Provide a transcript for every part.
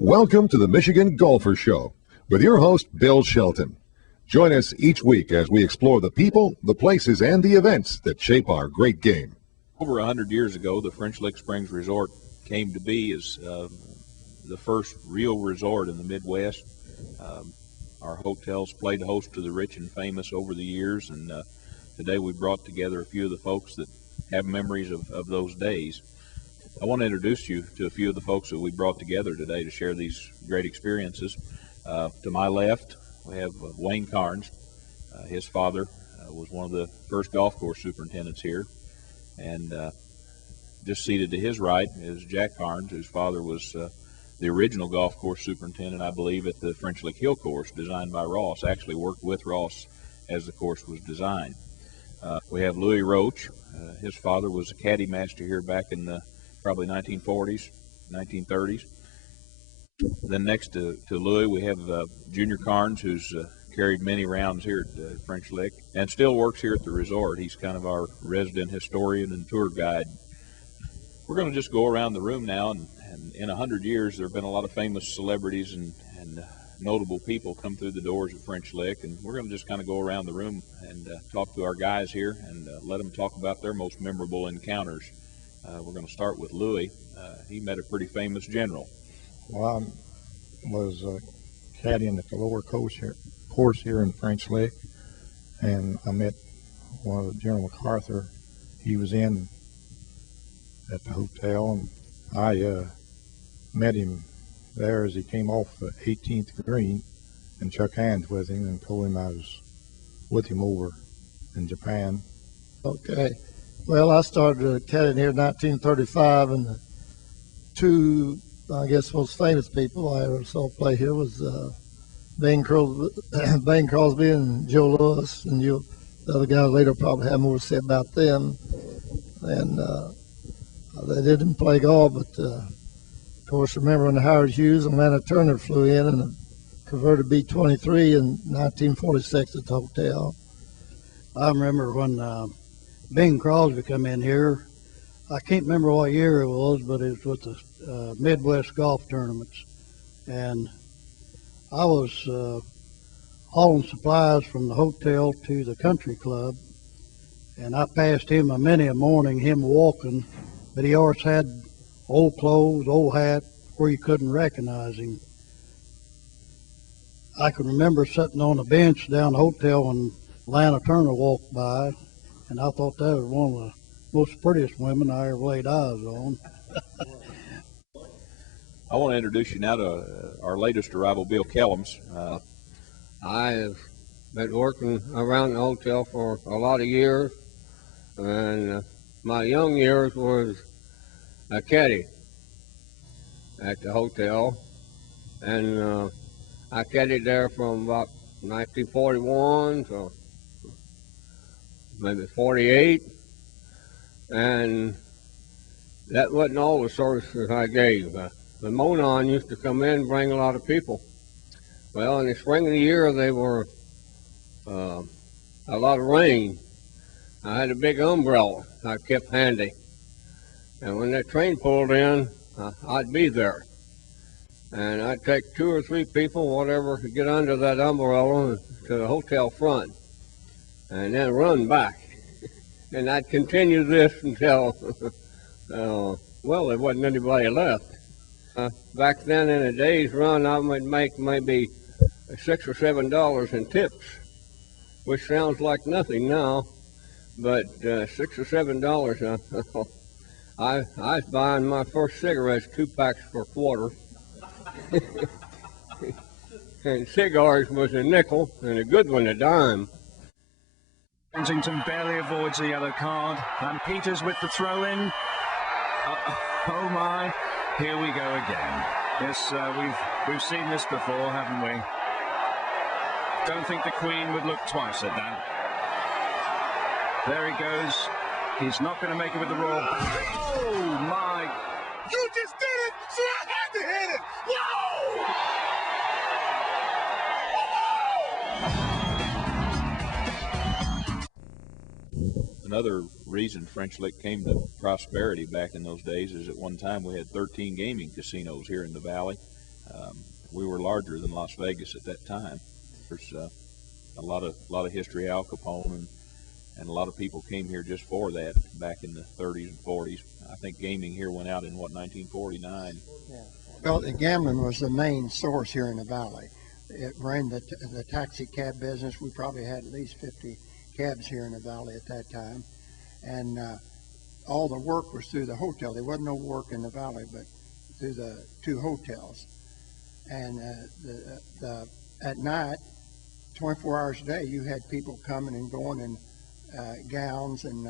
Welcome to the Michigan Golfer Show with your host, Bill Shelton. Join us each week as we explore the people, the places, and the events that shape our great game. Over 100 years ago, the French Lick Springs Resort came to be as the first real resort in the Midwest. Our hotels played host to the rich and famous over the years, and today we brought together a few of the folks that have memories of those days. I want to introduce you to a few of the folks that we brought together today to share these great experiences. To my left, we have Wayne Carnes. His father was one of the first golf course superintendents here. And just seated to his right is Jack Carnes, whose father was the original golf course superintendent, I believe, at the French Lick Hill course, designed by Ross. Actually worked with Ross as the course was designed. We have Louie Roach. His father was a caddy master here back in the probably 1940s, 1930s. Then next to Louie, we have Junior Carnes, who's carried many rounds here at French Lick and still works here at the resort. He's kind of our resident historian and tour guide. We're going to just go around the room now, and in 100 years there have been a lot of famous celebrities and notable people come through the doors of French Lick, and we're going to just kind of go around the room and talk to our guys here and let them talk about their most memorable encounters. We're going to start with Louie. He met a pretty famous general. Well, I was caddying at the lower course here in French Lick, and I met one of General MacArthur. He was in at the hotel, and I met him there as he came off the 18th green and shook hands with him and told him I was with him over in Japan. Okay. Well, I started caddying here in 1935, and the two, I guess, most famous people I ever saw play here was Bing Crosby and Joe Louis, and the other guys later probably have more to say about them. And they didn't play golf, but of course, remember when Howard Hughes and Lana Turner flew in a converted B-23 in 1946 at the hotel. I remember when Bing Crosby come in here. I can't remember what year it was, but it was with the Midwest golf tournaments. And I was hauling supplies from the hotel to the country club, and I passed him many a morning, him walking, but he always had old clothes, old hat, where you couldn't recognize him. I can remember sitting on a bench down the hotel when Lana Turner walked by, and I thought that was one of the most prettiest women I ever laid eyes on. I want to introduce you now to our latest arrival, Bill Kellams. I have been working around the hotel for a lot of years, and my young years was a caddy at the hotel, and I caddied there from about 1941 to maybe 48, and that wasn't all the services I gave. The Monon used to come in and bring a lot of people. Well, in the spring of the year, they were a lot of rain. I had a big umbrella I kept handy. And when that train pulled in, I'd be there. And I'd take 2 or 3 people, whatever, to get under that umbrella to the hotel front, and then run back. And I'd continue this until, well, there wasn't anybody left. Back then, in a day's run, I would make maybe $6 or $7 in tips, which sounds like nothing now, but $6 or $7, I was buying my first cigarettes 2 packs for a quarter. And cigars was a nickel, and a good one a dime. Kensington barely avoids the yellow card, and Peters with the throw-in. Oh my, here we go again. Yes, we've seen this before, haven't we? Don't think the Queen would look twice at that. There he goes. He's not going to make it with the royal. Oh my! You just did it! See, I had to hit it! Whoa! Another reason French Lick came to prosperity back in those days is at one time we had 13 gaming casinos here in the valley. We were larger than Las Vegas at that time. There's a lot of history of Al Capone, and a lot of people came here just for that back in the 30s and 40s. I think gaming here went out in, what, 1949? Yeah. Well, the gambling was the main source here in the valley. It ran the taxi cab business. We probably had at least 50 cabs here in the valley at that time. And all the work was through the hotel. There wasn't no work in the valley, but through the 2 hotels. And at night, 24 hours a day, you had people coming and going in gowns and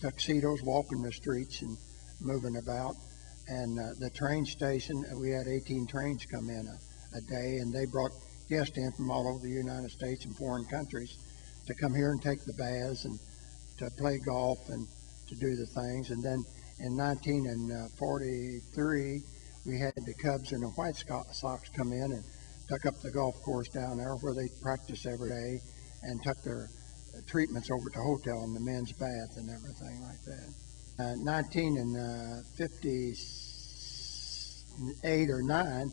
tuxedos, walking the streets and moving about. And the train station, we had 18 trains come in a day, and they brought guests in from all over the United States and foreign countries to come here and take the baths and to play golf and to do the things. And then in 1943, we had the Cubs and the White Sox come in and took up the golf course down there where they practice every day, and took their treatments over to the hotel and the men's bath and everything like that. 1958 or 9,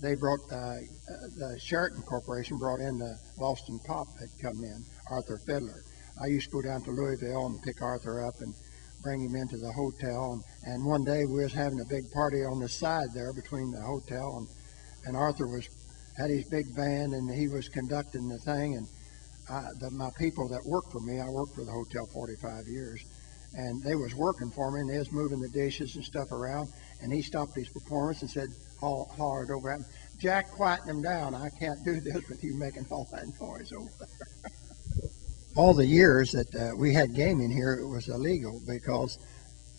they brought the Sheraton Corporation brought in the Boston Pop had come in, Arthur Fiddler. I used to go down to Louisville and pick Arthur up and bring him into the hotel. And one day we was having a big party on the side there between the hotel, and Arthur had his big band, and he was conducting the thing. And my people that worked for me, I worked for the hotel 45 years, and they was working for me, and they was moving the dishes and stuff around, and he stopped his performance and said, hollered over at him, "Jack, quieten him down. I can't do this with you making all that noise over there." All the years that we had gaming here, it was illegal because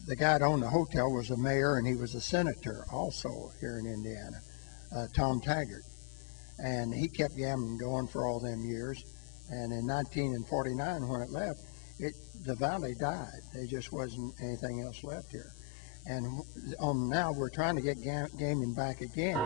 the guy that owned the hotel was a mayor, and he was a senator also here in Indiana, Tom Taggart. And he kept gambling going for all them years. And in 1949, when it left, the valley died. There just wasn't anything else left here. And now we're trying to get gaming back again.